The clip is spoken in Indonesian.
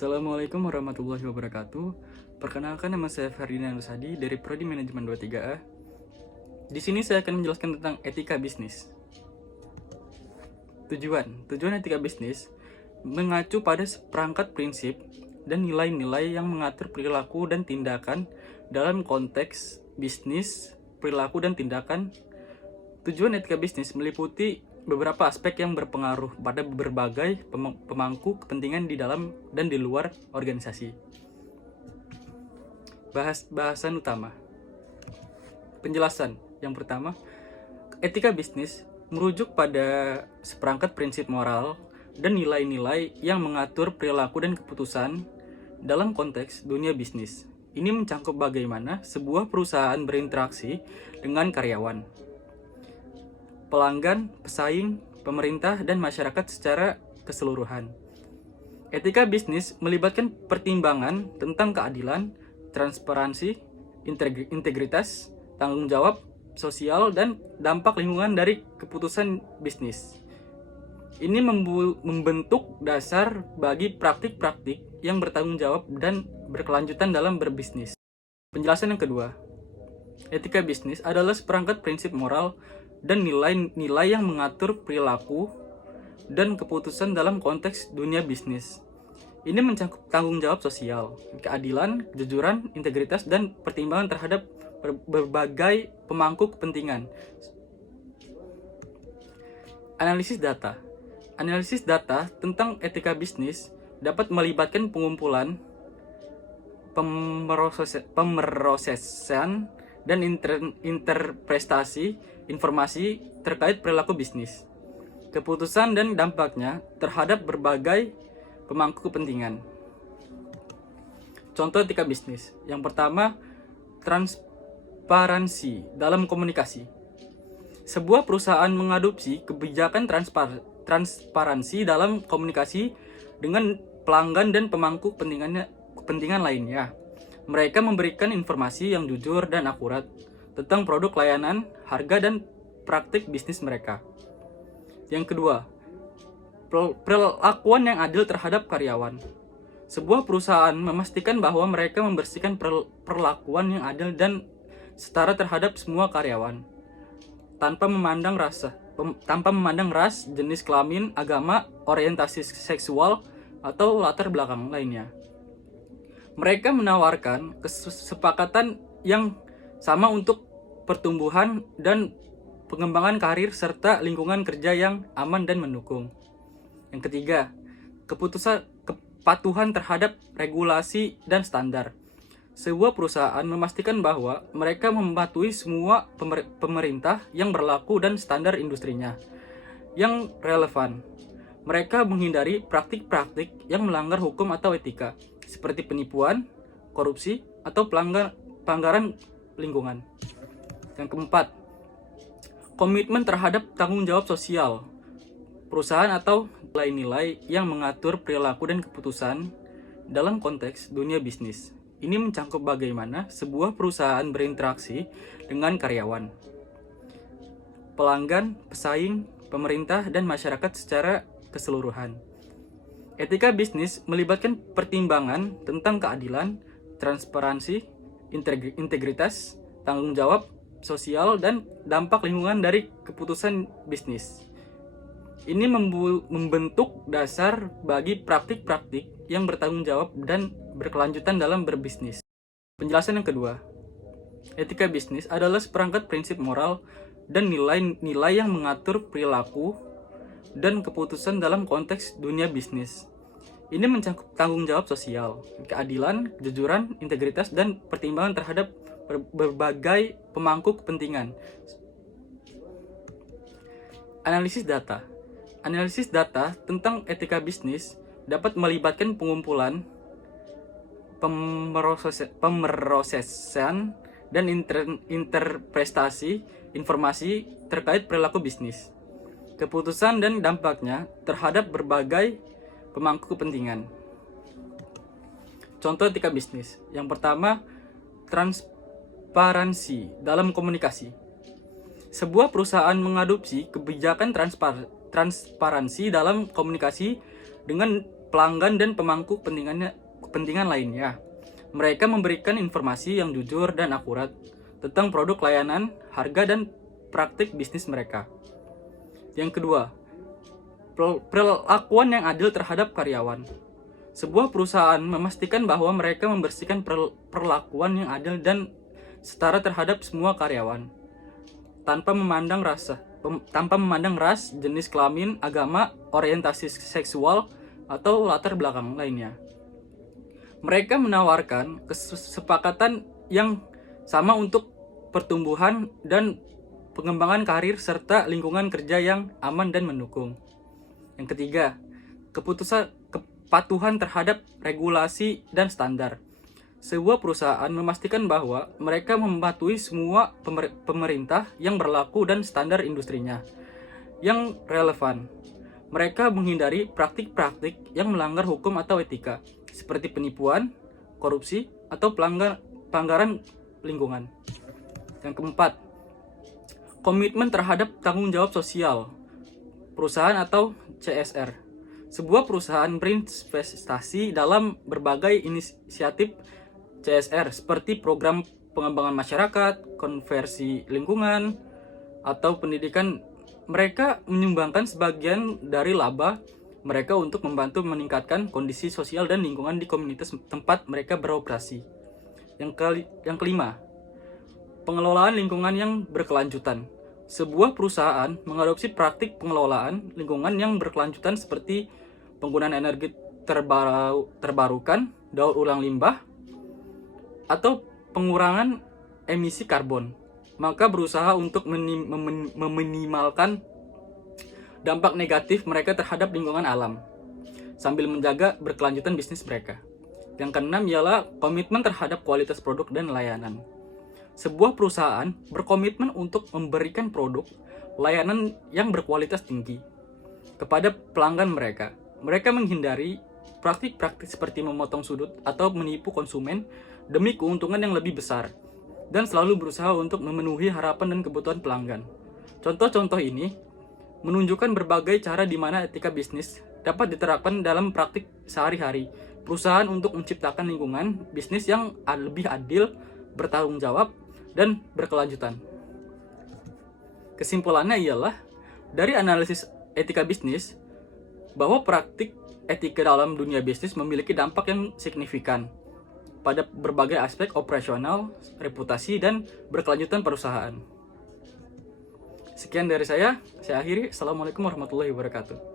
Assalamualaikum warahmatullahi wabarakatuh. Perkenalkan, nama saya Ferdinand Rusadi dari Prodi Manajemen 23A. Di sini saya akan menjelaskan tentang etika bisnis. Tujuan etika bisnis mengacu pada seperangkat prinsip dan nilai-nilai yang mengatur perilaku dan tindakan dalam konteks bisnis, perilaku dan tindakan. Tujuan etika bisnis meliputi beberapa aspek yang berpengaruh pada berbagai pemangku kepentingan di dalam dan di luar organisasi. Bahasan utama. Penjelasan. Yang pertama, etika bisnis merujuk pada seperangkat prinsip moral dan nilai-nilai yang mengatur perilaku dan keputusan dalam konteks dunia bisnis. Ini mencakup bagaimana sebuah perusahaan berinteraksi dengan karyawan, pelanggan, pesaing, pemerintah, dan masyarakat secara keseluruhan. Etika bisnis melibatkan pertimbangan tentang keadilan, transparansi, integritas, tanggung jawab sosial, dan dampak lingkungan dari keputusan bisnis. Ini membentuk dasar bagi praktik-praktik yang bertanggung jawab dan berkelanjutan dalam berbisnis. Penjelasan yang kedua, etika bisnis adalah seperangkat prinsip moral dan nilai-nilai yang mengatur perilaku dan keputusan dalam konteks dunia bisnis. Ini mencakup tanggung jawab sosial, keadilan, kejujuran, integritas, dan pertimbangan terhadap berbagai pemangku kepentingan. Analisis data. Analisis data tentang etika bisnis dapat melibatkan pengumpulan, pemrosesan, dan interpretasi informasi terkait perilaku bisnis, keputusan dan dampaknya terhadap berbagai pemangku kepentingan. Contoh etika bisnis. Yang pertama, transparansi dalam komunikasi. Sebuah perusahaan mengadopsi kebijakan transparansi dalam komunikasi dengan pelanggan dan pemangku kepentingan lainnya. Mereka memberikan informasi yang jujur dan akurat tentang produk, layanan, harga, dan praktik bisnis mereka. Yang kedua, perlakuan yang adil terhadap karyawan. Sebuah perusahaan memastikan bahwa mereka membersihkan perlakuan yang adil dan setara terhadap semua karyawan, tanpa memandang ras, jenis kelamin, agama, orientasi seksual, atau latar belakang lainnya. Mereka menawarkan kesepakatan yang sama untuk pertumbuhan dan pengembangan karir serta lingkungan kerja yang aman dan mendukung. Yang ketiga, kepatuhan terhadap regulasi dan standar. Sebuah perusahaan memastikan bahwa mereka mematuhi semua pemerintah yang berlaku dan standar industrinya yang relevan. Mereka menghindari praktik-praktik yang melanggar hukum atau etika, seperti penipuan, korupsi, atau pelanggaran lingkungan. Yang keempat, komitmen terhadap tanggung jawab sosial perusahaan atau nilai-nilai yang mengatur perilaku dan keputusan dalam konteks dunia bisnis. Ini mencakup bagaimana sebuah perusahaan berinteraksi dengan karyawan, pelanggan, pesaing, pemerintah, dan masyarakat secara keseluruhan. Etika bisnis melibatkan pertimbangan tentang keadilan, transparansi, integritas, tanggung jawab sosial, dan dampak lingkungan dari keputusan bisnis. Ini membentuk dasar bagi praktik-praktik yang bertanggung jawab dan berkelanjutan dalam berbisnis. Penjelasan yang kedua, etika bisnis adalah seperangkat prinsip moral dan nilai-nilai yang mengatur perilaku dan keputusan dalam konteks dunia bisnis. Ini mencakup tanggung jawab sosial, keadilan, kejujuran, integritas, dan pertimbangan terhadap berbagai pemangku kepentingan. Analisis data. Analisis data tentang etika bisnis dapat melibatkan pengumpulan, pemrosesan, dan interpretasi informasi terkait perilaku bisnis, keputusan dan dampaknya terhadap berbagai pemangku kepentingan. Contoh etika bisnis. Yang pertama, transparansi dalam komunikasi. Sebuah perusahaan mengadopsi kebijakan transparansi dalam komunikasi dengan pelanggan dan pemangku kepentingan lainnya. Mereka memberikan informasi yang jujur dan akurat tentang produk, layanan, harga, dan praktik bisnis mereka. Yang kedua, perlakuan yang adil terhadap karyawan. Sebuah perusahaan memastikan bahwa mereka membersihkan perlakuan yang adil dan setara terhadap semua karyawan, tanpa memandang ras, jenis kelamin, agama, orientasi seksual, atau latar belakang lainnya. Mereka menawarkan kesepakatan yang sama untuk pertumbuhan dan pengembangan karir serta lingkungan kerja yang aman dan mendukung. Yang ketiga, kepatuhan terhadap regulasi dan standar. Sebuah perusahaan memastikan bahwa mereka mematuhi semua pemerintah yang berlaku dan standar industrinya yang relevan. Mereka menghindari praktik-praktik yang melanggar hukum atau etika, seperti penipuan, korupsi, atau pelanggaran lingkungan. Yang keempat, komitmen terhadap tanggung jawab sosial perusahaan atau CSR. Sebuah perusahaan berinvestasi dalam berbagai inisiatif CSR seperti program pengembangan masyarakat, konversi lingkungan, atau pendidikan. Mereka menyumbangkan sebagian dari laba mereka untuk membantu meningkatkan kondisi sosial dan lingkungan di komunitas tempat mereka beroperasi. Yang kelima, pengelolaan lingkungan yang berkelanjutan. Sebuah perusahaan mengadopsi praktik pengelolaan lingkungan yang berkelanjutan seperti penggunaan energi terbarukan, daur ulang limbah, atau pengurangan emisi karbon. Maka berusaha untuk meminimalkan dampak negatif mereka terhadap lingkungan alam, sambil menjaga berkelanjutan bisnis mereka. Yang keenam ialah komitmen terhadap kualitas produk dan layanan. Sebuah perusahaan berkomitmen untuk memberikan produk, layanan yang berkualitas tinggi kepada pelanggan mereka. Mereka menghindari praktik-praktik seperti memotong sudut atau menipu konsumen demi keuntungan yang lebih besar, dan selalu berusaha untuk memenuhi harapan dan kebutuhan pelanggan. Contoh-contoh ini menunjukkan berbagai cara di mana etika bisnis dapat diterapkan dalam praktik sehari-hari perusahaan untuk menciptakan lingkungan bisnis yang lebih adil, bertanggung jawab, dan berkelanjutan. Kesimpulannya ialah, dari analisis etika bisnis, bahwa praktik etika dalam dunia bisnis memiliki dampak yang signifikan pada berbagai aspek operasional, reputasi, dan berkelanjutan perusahaan. Sekian dari saya akhiri. Assalamualaikum warahmatullahi wabarakatuh.